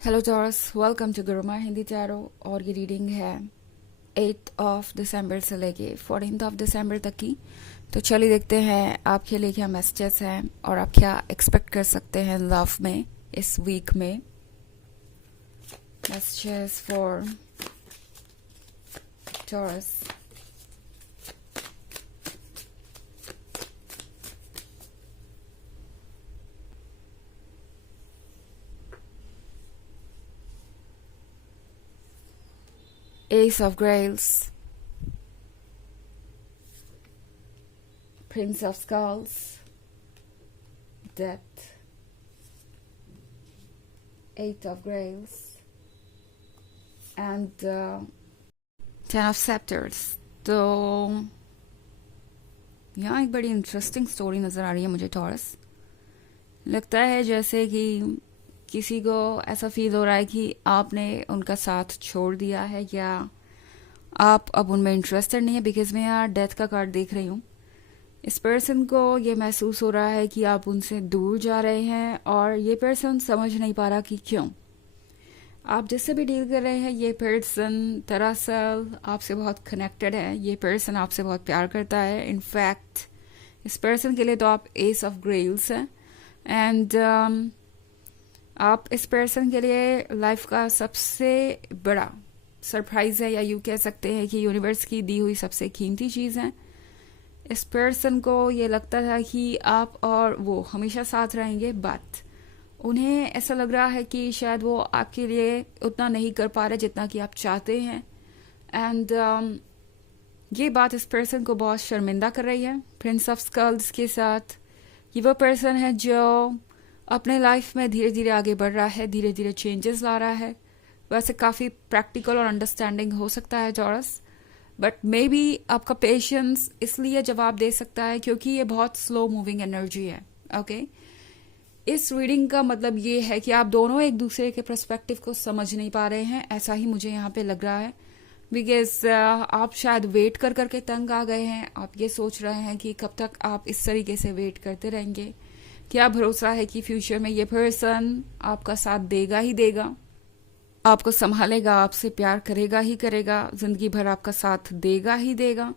Hello Taurus, welcome to Guruma Hindi tarot. और ये reading है 8 दिसंबर से लेके 14 दिसंबर तक की। तो चलिए देखते हैं आपके लिए क्या मैसेजेस हैं और आप क्या एक्सपेक्ट कर सकते हैं लव में इस वीक में। Messages for taurus. Ace of Grails, Prince of Skulls, Death, Eight of Grails and Ten of Scepters। तो यहाँ एक बड़ी इंटरेस्टिंग स्टोरी नज़र आ रही है मुझे टॉरस। लगता है जैसे कि किसी को ऐसा फील हो रहा है कि आपने उनका साथ छोड़ दिया है या आप अब उनमें इंटरेस्टेड नहीं है, बिकॉज मैं यहाँ डेथ का कार्ड देख रही हूँ। इस पर्सन को ये महसूस हो रहा है कि आप उनसे दूर जा रहे हैं और ये पर्सन समझ नहीं पा रहा कि क्यों। आप जिससे भी डील कर रहे हैं ये पर्सन दरअसल आपसे बहुत कनेक्टेड है। ये पर्सन आपसे बहुत प्यार करता है। इनफैक्ट इस पर्सन के लिए तो आप एस ऑफ ग्रेल्स हैं एंड आप इस पर्सन के लिए लाइफ का सबसे बड़ा सरप्राइज है, या यूँ कह सकते हैं कि यूनिवर्स की दी हुई सबसे कीमती चीज़ है। इस पर्सन को ये लगता था कि आप और वो हमेशा साथ रहेंगे, बट उन्हें ऐसा लग रहा है कि शायद वो आपके लिए उतना नहीं कर पा रहे जितना कि आप चाहते हैं। एंड ये बात इस पर्सन को बहुत शर्मिंदा कर रही है। प्रिंस ऑफ स्कल्स के साथ ये वो पर्सन है जो अपने लाइफ में धीरे धीरे आगे बढ़ रहा है, धीरे धीरे चेंजेस ला रहा है। वैसे काफ़ी प्रैक्टिकल और अंडरस्टैंडिंग हो सकता है टॉरस, बट मे बी आपका पेशेंस इसलिए जवाब दे सकता है क्योंकि ये बहुत स्लो मूविंग एनर्जी है। ओके इस रीडिंग का मतलब ये है कि आप दोनों एक दूसरे के पर्सपेक्टिव को समझ नहीं पा रहे हैं, ऐसा ही मुझे यहाँ पे लग रहा है। बिकॉज आप शायद वेट कर करके तंग आ गए हैं। आप ये सोच रहे हैं कि कब तक आप इस तरीके से वेट करते रहेंगे। क्या भरोसा है कि फ्यूचर में ये पर्सन आपका साथ देगा ही देगा, आपको संभालेगा, आपसे प्यार करेगा ही करेगा, जिंदगी भर आपका साथ देगा ही देगा।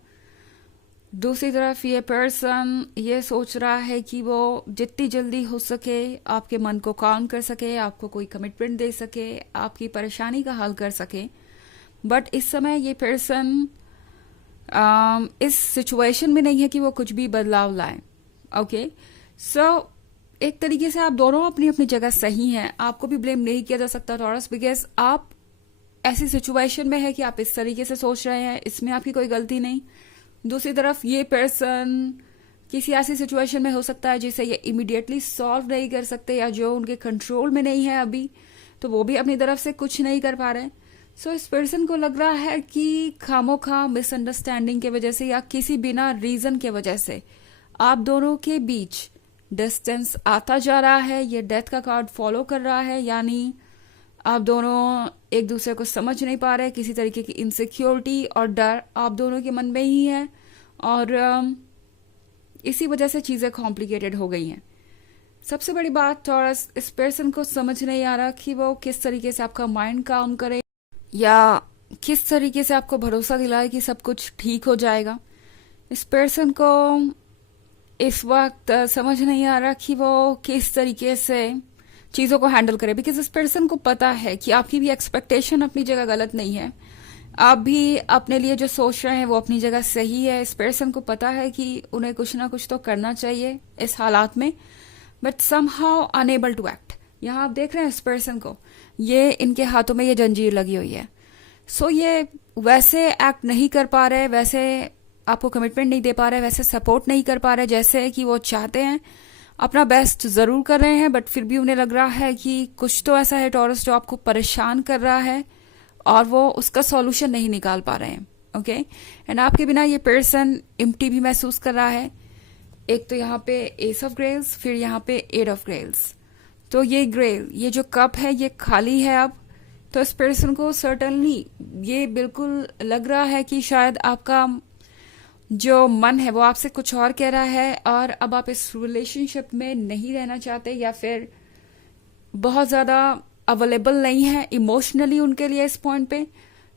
दूसरी तरफ ये पर्सन ये सोच रहा है कि वो जितनी जल्दी हो सके आपके मन को काम कर सके, आपको कोई कमिटमेंट दे सके, आपकी परेशानी का हल कर सके। बट इस समय ये पर्सन इस सिचुएशन में नहीं है कि वो कुछ भी बदलाव लाए। ओके सो एक तरीके से आप दोनों अपनी अपनी जगह सही हैं। आपको भी ब्लेम नहीं किया जा सकता टॉरस, बिकॉज आप ऐसी सिचुएशन में है कि आप इस तरीके से सोच रहे हैं, इसमें आपकी कोई गलती नहीं। दूसरी तरफ ये पर्सन किसी ऐसी सिचुएशन में हो सकता है जिसे ये इमीडिएटली सॉल्व नहीं कर सकते या जो उनके कंट्रोल में नहीं है अभी, तो वो भी अपनी तरफ से कुछ नहीं कर पा रहे। सो इस पर्सन को लग रहा है कि खामोखा मिसअंडरस्टैंडिंग के वजह से या किसी बिना रीजन के वजह से आप दोनों के बीच डिस्टेंस आता जा रहा है। ये डेथ का कार्ड फॉलो कर रहा है, यानी आप दोनों एक दूसरे को समझ नहीं पा रहे। किसी तरीके की इनसिक्योरिटी और डर आप दोनों के मन में ही है और इसी वजह से चीज़ें कॉम्प्लिकेटेड हो गई हैं। सबसे बड़ी बात टॉरस, इस पर्सन को समझ नहीं आ रहा कि वो किस तरीके से आपका माइंड काम करे या किस तरीके से आपको भरोसा दिलाए कि सब कुछ ठीक हो जाएगा। इस पर्सन को इस वक्त समझ नहीं आ रहा कि वो किस तरीके से चीज़ों को हैंडल करे, बिकॉज इस पर्सन को पता है कि आपकी भी एक्सपेक्टेशन अपनी जगह गलत नहीं है। आप भी अपने लिए जो सोच रहे हैं वो अपनी जगह सही है। इस पर्सन को पता है कि उन्हें कुछ ना कुछ तो करना चाहिए इस हालात में, but somehow unable to act. यहाँ आप देख रहे हैं इस पर्सन को, ये इनके हाथों में ये जंजीर लगी हुई है। सो ये वैसे एक्ट नहीं कर पा रहे, वैसे आपको कमिटमेंट नहीं दे पा रहे, वैसे सपोर्ट नहीं कर पा रहे जैसे कि वो चाहते हैं। अपना बेस्ट जरूर कर रहे हैं, बट फिर भी उन्हें लग रहा है कि कुछ तो ऐसा है टॉरस जो आपको परेशान कर रहा है और वो उसका सॉल्यूशन नहीं निकाल पा रहे हैं। ओके एंड आपके बिना ये पर्सन एम्प्टी भी महसूस कर रहा है। एक तो यहाँ पे एस ऑफ ग्रेल्स, फिर यहाँ पे एट ऑफ ग्रेल्स। तो ये ग्रेल, ये जो कप है ये खाली है अब। तो इस पर्सन को सर्टनली ये बिल्कुल लग रहा है कि शायद आपका जो मन है वो आपसे कुछ और कह रहा है और अब आप इस रिलेशनशिप में नहीं रहना चाहते, या फिर बहुत ज़्यादा अवेलेबल नहीं है इमोशनली उनके लिए इस पॉइंट पे,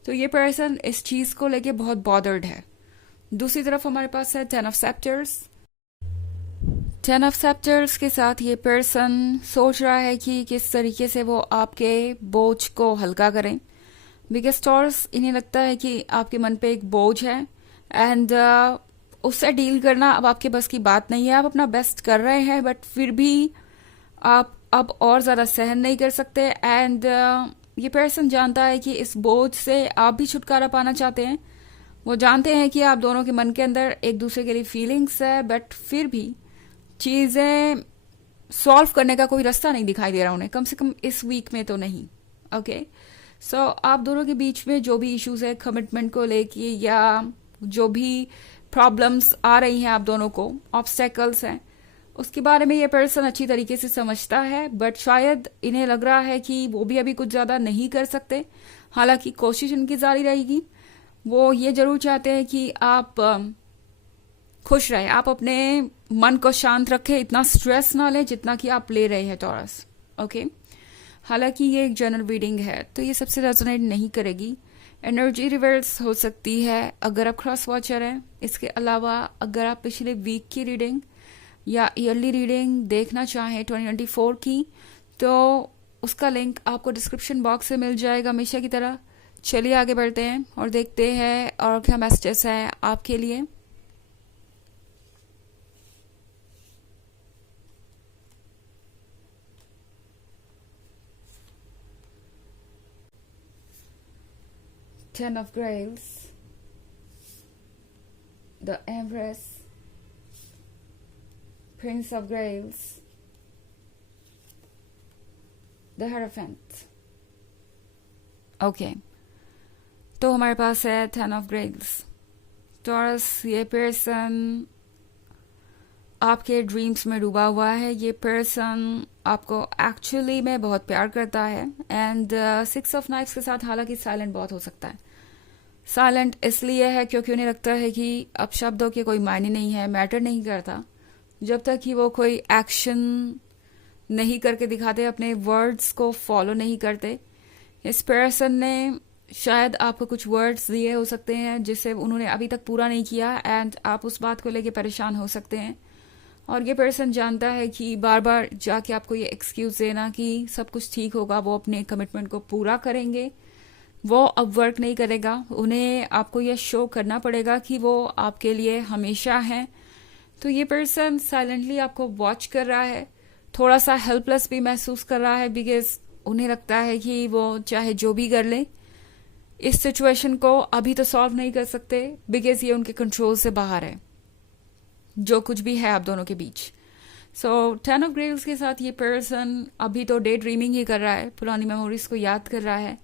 तो ये पर्सन इस चीज को लेके बहुत बॉदर्ड है। दूसरी तरफ हमारे पास है 10 ऑफ सेप्टर्स। 10 ऑफ सेप्टर्स के साथ ये पर्सन सोच रहा है कि किस तरीके से वो आपके बोझ को हल्का करें, बिकॉज टॉरस इन्हें लगता है कि आपके मन पे एक बोझ है एंड उससे डील करना अब आपके बस की बात नहीं है। आप अपना बेस्ट कर रहे हैं बट फिर भी आप अब और ज़्यादा सहन नहीं कर सकते एंड ये पर्सन जानता है कि इस बोझ से आप भी छुटकारा पाना चाहते हैं। वो जानते हैं कि आप दोनों के मन के अंदर एक दूसरे के लिए फीलिंग्स है, बट फिर भी चीज़ें सॉल्व करने का कोई रास्ता नहीं दिखाई दे रहा उन्हें, कम से कम इस वीक में तो नहीं। ओके, सो आप दोनों के बीच में जो भी इश्यूज है कमिटमेंट को लेके या जो भी प्रॉब्लम्स आ रही हैं आप दोनों को, ऑब्स्टेकल्स हैं, उसके बारे में ये पर्सन अच्छी तरीके से समझता है, बट शायद इन्हें लग रहा है कि वो भी अभी कुछ ज़्यादा नहीं कर सकते। हालांकि कोशिश इनकी जारी रहेगी। वो ये जरूर चाहते हैं कि आप खुश रहे, आप अपने मन को शांत रखें, इतना स्ट्रेस ना लें जितना कि आप ले रहे हैं टॉरस। ओके, हालांकि ये एक जनरल रीडिंग है तो ये सबसे रेजोनेट नहीं करेगी। एनर्जी रिवर्स हो सकती है अगर आप क्रॉस वॉचर हैं। इसके अलावा अगर आप पिछले वीक की रीडिंग या ईयरली रीडिंग देखना चाहें 2024 की, तो उसका लिंक आपको डिस्क्रिप्शन बॉक्स से मिल जाएगा हमेशा की तरह। चलिए आगे बढ़ते हैं और देखते हैं और क्या मैसेजेस है आपके लिए। Ten of Grails, the Empress, Prince of Grails, the Hierophant। Okay, तो हमारे पास है 10 ऑफ ग्रेल्स। टॉरस, ये पर्सन आपके ड्रीम्स में डूबा हुआ है। ये पर्सन आपको एक्चुअली में बहुत प्यार करता है एंड 6 ऑफ नाइफ्स के साथ हालांकि साइलेंट बहुत हो सकता है। साइलेंट इसलिए है क्योंकि उन्हें लगता है कि अब शब्दों के कोई मायने नहीं है, मैटर नहीं करता जब तक कि वो कोई एक्शन नहीं करके दिखाते, अपने वर्ड्स को फॉलो नहीं करते। इस पर्सन ने शायद आपको कुछ वर्ड्स दिए हो सकते हैं जिसे उन्होंने अभी तक पूरा नहीं किया एंड आप उस बात को लेके परेशान हो सकते हैं। और ये पर्सन जानता है कि बार बार जाके आपको ये एक्सक्यूज देना कि सब कुछ ठीक होगा, वो अपने कमिटमेंट को पूरा करेंगे, वो अब वर्क नहीं करेगा। उन्हें आपको ये शो करना पड़ेगा कि वो आपके लिए हमेशा हैं। तो ये पर्सन साइलेंटली आपको वॉच कर रहा है, थोड़ा सा हेल्पलेस भी महसूस कर रहा है, बिकॉज उन्हें लगता है कि वो चाहे जो भी कर ले इस सिचुएशन को अभी तो सॉल्व नहीं कर सकते, बिकॉज ये उनके कंट्रोल से बाहर है जो कुछ भी है आप दोनों के बीच। सो 10 ऑफ ग्रेव्स के साथ ये पर्सन अभी तो डे ड्रीमिंग ही कर रहा है, पुरानी मेमोरीज को याद कर रहा है।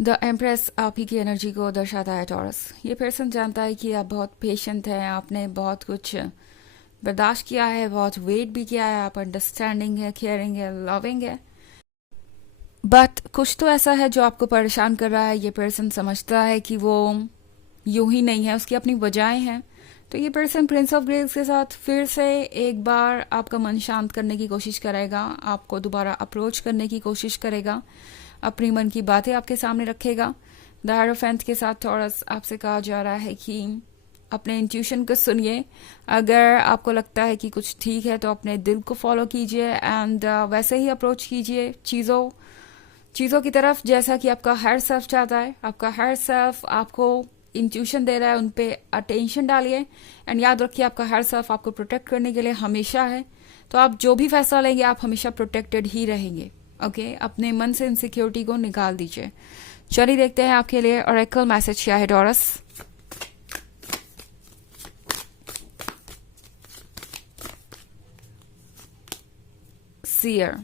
द एम्प्रेस आप ही की एनर्जी को दर्शाता है टॉरस। ये पर्सन जानता है कि आप बहुत पेशेंट हैं, आपने बहुत कुछ बर्दाश्त किया है, बहुत वेट भी किया है, आप अंडरस्टैंडिंग है, केयरिंग है, लविंग है, बट कुछ तो ऐसा है जो आपको परेशान कर रहा है। ये पर्सन समझता है कि वो यूं ही नहीं है, उसकी अपनी वजहें हैं। तो ये पर्सन प्रिंस ऑफ ग्रेव्स के साथ फिर से एक बार आपका मन शांत करने की कोशिश करेगा, आपको दोबारा अप्रोच करने की कोशिश करेगा, अपनी मन की बातें आपके सामने रखेगा। द हायरोफेंट के साथ टॉरस आपसे कहा जा रहा है कि अपने इंट्यूशन को सुनिए। अगर आपको लगता है कि कुछ ठीक है तो अपने दिल को फॉलो कीजिए एंड वैसे ही अप्रोच कीजिए चीज़ों की तरफ जैसा कि आपका हायर सेल्फ चाहता है। आपका हायर सेल्फ आपको इंट्यूशन दे रहा है, उन पे अटेंशन डालिए एंड याद रखिए आपका हायर सेल्फ आपको प्रोटेक्ट करने के लिए हमेशा है। तो आप जो भी फैसला लेंगे आप हमेशा प्रोटेक्टेड ही रहेंगे। ओके, अपने मन से इनसिक्योरिटी को निकाल दीजिए। चलिए देखते हैं आपके लिए ऑरेकल मैसेज क्या है टॉरस। सीयर।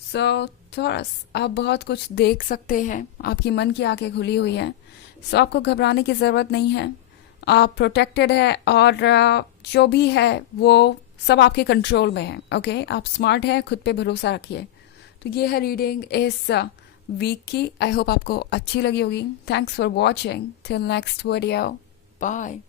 सो टॉरस, आप बहुत कुछ देख सकते हैं, आपकी मन की आंखें खुली हुई हैं, सो आपको घबराने की ज़रूरत नहीं है। आप प्रोटेक्टेड है और जो भी है वो सब आपके कंट्रोल में है। ओके, आप स्मार्ट है, खुद पे भरोसा रखिए। तो ये है रीडिंग इस वीक की। आई होप आपको अच्छी लगी होगी। Thanks for watching. Till next video, bye.